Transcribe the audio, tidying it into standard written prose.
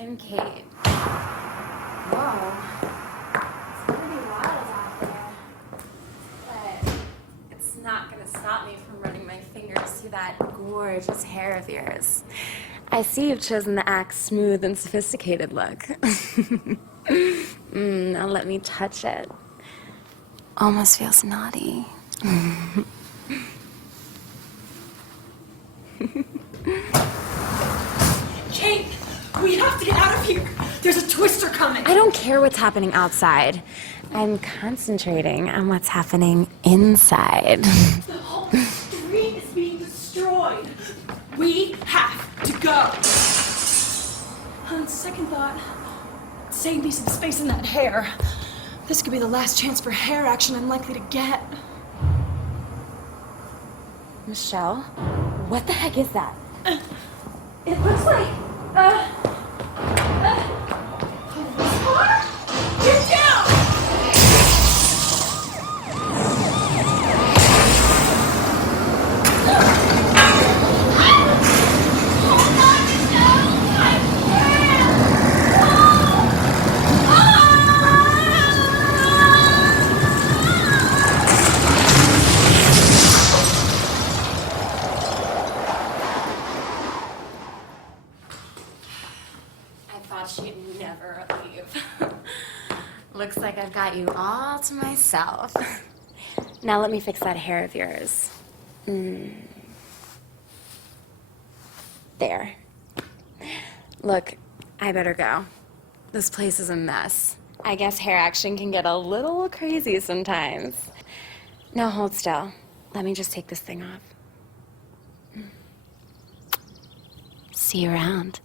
I'm Kate. Whoa. It's gonna be wild out there. But it's not gonna stop me from running my fingers through that gorgeous hair of yours. I see you've chosen the act smooth and sophisticated look. Now let me touch it. Almost feels naughty. Kate, we have to get out of here. There's a twister coming. I don't care what's happening outside. I'm concentrating on what's happening inside. The whole street is being destroyed. We have to go. On second thought, save me some space in that hair. This could be the last chance for hair action I'm likely to get. Michelle, what the heck is that? It looks like, Get down! I thought she'd never leave. Looks like I've got you all to myself. Now let me fix that hair of yours. There. Look, I better go. This place is a mess. I guess hair action can get a little crazy sometimes. Now hold still. Let me just take this thing off. See you around.